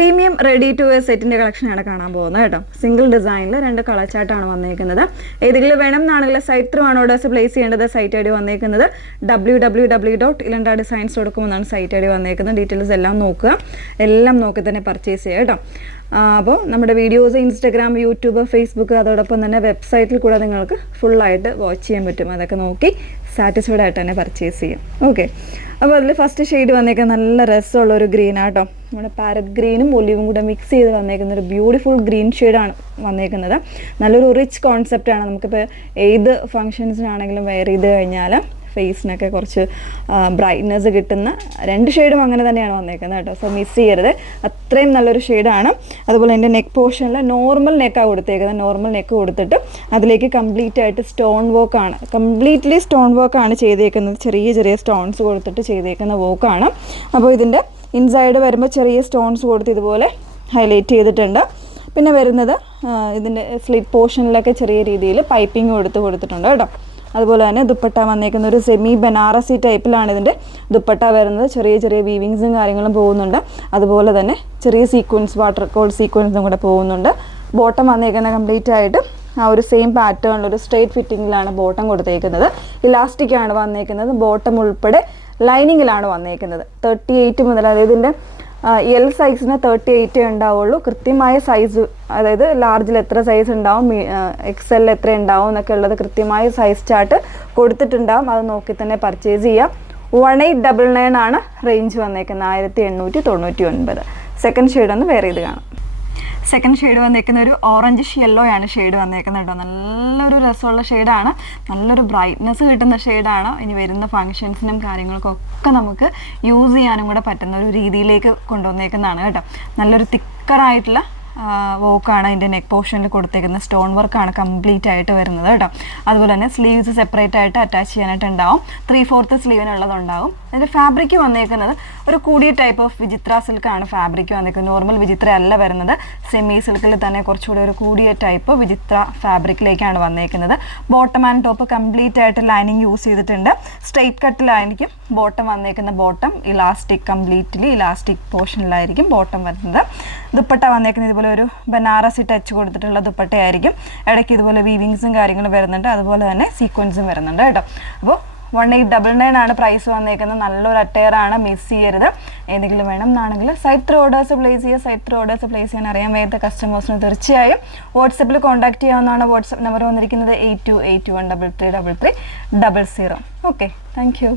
Premium ready to wear സെറ്റിൻ്റെ കളക്ഷനാണ് കാണാൻ പോകുന്നത് കേട്ടോ. സിംഗിൾ ഡിസൈനിൽ 2 കളർ ചാർട്ടാണ് വന്നേക്കുന്നത്. ഏതെങ്കിലും വേണം എന്നാണെങ്കിൽ സൈറ്റ് ത്രൂ ആണ് ഓർഡേഴ്സ് പ്ലേസ് ചെയ്യേണ്ടത്. സൈറ്റ് ഐ ഡി വന്നേക്കുന്നത് www.ilandadesigns.com എന്നാണ് സൈറ്റ് ഐ ഡി വന്നേക്കുന്നത്. ഡീറ്റെയിൽസ് എല്ലാം നോക്കുക, എല്ലാം നോക്കി തന്നെ പർച്ചേസ് ചെയ്യുക കേട്ടോ. അപ്പോൾ നമ്മുടെ വീഡിയോസ് ഇൻസ്റ്റഗ്രാം, യൂട്യൂബ്, ഫേസ്ബുക്ക്, അതോടൊപ്പം തന്നെ വെബ്സൈറ്റിൽ കൂടെ നിങ്ങൾക്ക് ഫുള്ളായിട്ട് വാച്ച് ചെയ്യാൻ പറ്റും. അതൊക്കെ നോക്കി സാറ്റിസ്ഫൈഡ് ആയിട്ട് തന്നെ പർച്ചേസ് ചെയ്യും. ഓക്കെ, അപ്പോൾ അതിൽ ഫസ്റ്റ് ഷെയ്ഡ് വന്നേക്കുന്നത് നല്ല രസമുള്ളൊരു ഗ്രീനാട്ടോ. നമ്മുടെ പാരറ്റ് ഗ്രീനും ഒലിവും കൂടെ മിക്സ് ചെയ്ത് വന്നേക്കുന്ന ഒരു ബ്യൂട്ടിഫുൾ ഗ്രീൻ ഷെയ്ഡാണ് വന്നേക്കുന്നത്. നല്ലൊരു റിച്ച് കോൺസെപ്റ്റാണ്. നമുക്കിപ്പോൾ ഏത് ഫങ്ഷൻസിനാണെങ്കിലും വെയർ ചെയ്ത് കഴിഞ്ഞാൽ ഫേസിനൊക്കെ കുറച്ച് ബ്രൈറ്റ്നെസ് കിട്ടുന്ന 2 ഷെയ്ഡും അങ്ങനെ തന്നെയാണ് വന്നേക്കുന്നത് കേട്ടോ. സോ മിസ് ചെയ്യരുത്, അത്രയും നല്ലൊരു ഷെയ്ഡാണ്. അതുപോലെ എൻ്റെ നെക്ക് പോർഷനിൽ നോർമൽ നെക്കാണ് കൊടുത്തേക്കുന്നത്. നോർമൽ നെക്ക് കൊടുത്തിട്ട് അതിലേക്ക് കംപ്ലീറ്റ് ആയിട്ട് സ്റ്റോൺ വർക്കാണ്, കംപ്ലീറ്റ്ലി സ്റ്റോൺ വർക്കാണ് ചെയ്തേക്കുന്നത്. ചെറിയ ചെറിയ സ്റ്റോൺസ് കൊടുത്തിട്ട് ചെയ്തേക്കുന്ന വർക്കാണ്. അപ്പോൾ ഇതിൻ്റെ ഇൻസൈഡ് വരുമ്പോൾ ചെറിയ സ്റ്റോൺസ് കൊടുത്ത് ഇതുപോലെ ഹൈലൈറ്റ് ചെയ്തിട്ടുണ്ട്. പിന്നെ വരുന്നത് ഇതിൻ്റെ സ്ലിറ്റ് പോർഷനിലൊക്കെ ചെറിയ രീതിയിൽ പൈപ്പിംഗ് കൊടുത്തിട്ടുണ്ട് കേട്ടോ. അതുപോലെ തന്നെ ദുപ്പട്ട വന്നേക്കുന്ന ഒരു സെമി ബനാറസി ടൈപ്പിലാണ് ഇതിൻ്റെ ദുപ്പട്ട വരുന്നത്. ചെറിയ ചെറിയ വീവിങ്സും കാര്യങ്ങളും പോകുന്നുണ്ട്. അതുപോലെ തന്നെ ചെറിയ സീക്വൻസ്, വാട്ടർ കോൾ സീക്വൻസും കൂടെ പോകുന്നുണ്ട്. ബോട്ടം വന്നേക്കുന്ന കംപ്ലീറ്റ് ആയിട്ട് ആ ഒരു സെയിം പാറ്റേണിലൊരു സ്ട്രെയിറ്റ് ഫിറ്റിങ്ങിലാണ് ബോട്ടം കൊടുത്തേക്കുന്നത്. ഇലാസ്റ്റിക്കാണ് വന്നേക്കുന്നത്. ബോട്ടം ഉൾപ്പെടെ ലൈനിങ്ങിലാണ് വന്നേക്കുന്നത്. 38 മുതൽ, അതായത് ഇതിൻ്റെ എൽ സൈസിന് 38 ഉണ്ടാവുള്ളൂ. കൃത്യമായ സൈസ്, അതായത് ലാർജിൽ എത്ര സൈസ് ഉണ്ടാവും, എക്സൽ എത്ര ഉണ്ടാവും എന്നൊക്കെ ഉള്ളത് കൃത്യമായ സൈസ് ചാർട്ട് കൊടുത്തിട്ടുണ്ടാവും. അത് നോക്കി തന്നെ പർച്ചേസ് ചെയ്യാം. 1899 ആണ് റേഞ്ച് വന്നേക്കുന്നത്, 1899. സെക്കൻഡ് ഷെയ്ഡ് ഒന്ന് വേറെ ചെയ്ത് കാണാം. സെക്കൻഡ് ഷെയ്ഡ് വന്നേക്കുന്ന ഒരു ഓറഞ്ചിഷ് യെല്ലോ ആണ് ഷെയ്ഡ് വന്നേക്കുന്നത് കേട്ടോ. നല്ലൊരു രസമുള്ള ഷെയ്ഡാണ്, നല്ലൊരു ബ്രൈറ്റ്നെസ് കിട്ടുന്ന ഷെയ്ഡാണ്. ഇനി വരുന്ന ഫങ്ഷൻസിനും കാര്യങ്ങൾക്കൊക്കെ നമുക്ക് യൂസ് ചെയ്യാനും കൂടെ പറ്റുന്ന ഒരു രീതിയിലേക്ക് കൊണ്ടുവന്നേക്കുന്നതാണ് കേട്ടോ. നല്ലൊരു തിക്കറായിട്ടുള്ള വർക്കാണ് അതിൻ്റെ നെക്ക് പോർഷനിൽ കൊടുത്തേക്കുന്നത്. സ്റ്റോൺ വർക്കാണ് കംപ്ലീറ്റ് ആയിട്ട് വരുന്നത് കേട്ടോ. അതുപോലെ തന്നെ സ്ലീവ്സ് സെപ്പറേറ്റ് ആയിട്ട് അറ്റാച്ച് ചെയ്യാനായിട്ട് ഉണ്ടാവും. 3/4 സ്ലീവിനുള്ളതുണ്ടാവും. അതിൻ്റെ ഫാബ്രിക് വന്നേക്കുന്നത് ഒരു കൂടിയ ടൈപ്പ് ഓഫ് വിചിത്ര സിൽക്കാണ് ഫാബ്രിക് വന്നേക്കുന്നത്. നോർമൽ വിചിത്ര അല്ല വരുന്നത്. സെമി സിൽക്കിൽ തന്നെ കുറച്ചുകൂടി ഒരു കൂടിയ ടൈപ്പ് വിചിത്ര ഫാബ്രിക്കിലേക്കാണ് വന്നേക്കുന്നത്. ബോട്ടം ആൻഡ് ടോപ്പ് കംപ്ലീറ്റ് ആയിട്ട് ലൈനിങ് യൂസ് ചെയ്തിട്ടുണ്ട്. സ്ട്രെയിറ്റ് കട്ടിലായിരിക്കും ബോട്ടം വന്നേക്കുന്ന. ബോട്ടം ഇലാസ്റ്റിക്, കംപ്ലീറ്റ്ലി ഇലാസ്റ്റിക് പോർഷനിലായിരിക്കും ബോട്ടം വരുന്നത്. ദുപ്പട്ട വന്നേക്കുന്നത് ഇതുപോലെ ഒരു ബനാറസി ടച്ച് കൊടുത്തിട്ടുള്ള ദുപ്പട്ടയായിരിക്കും. ഇടയ്ക്ക് ഇതുപോലെ വീവിങ്സും കാര്യങ്ങളും വരുന്നുണ്ട്. അതുപോലെ തന്നെ സീക്വൻസും വരുന്നുണ്ട് കേട്ടോ. അപ്പോൾ 1899 ആണ് പ്രൈസ് വന്നേക്കുന്നത്. നല്ലൊരു അറ്റയറാണ്, മിസ് ചെയ്യരുത്. ഏതെങ്കിലും വേണം എന്നാണെങ്കിൽ സൈറ്റ് ത്രൂ ഓർഡേഴ്സ് പ്ലേസ് ചെയ്യുക. സൈറ്റ് ത്രൂ ഓർഡേഴ്സ് പ്ലേസ് ചെയ്യാൻ അറിയാൻ വയ്യാത്ത കസ്റ്റമേഴ്സിന് തീർച്ചയായും വാട്സപ്പിൽ കോൺടാക്ട് ചെയ്യാവുന്നതാണ്. വാട്സപ്പ് നമ്പർ വന്നിരിക്കുന്നത് 8281333300. Okay, thank you.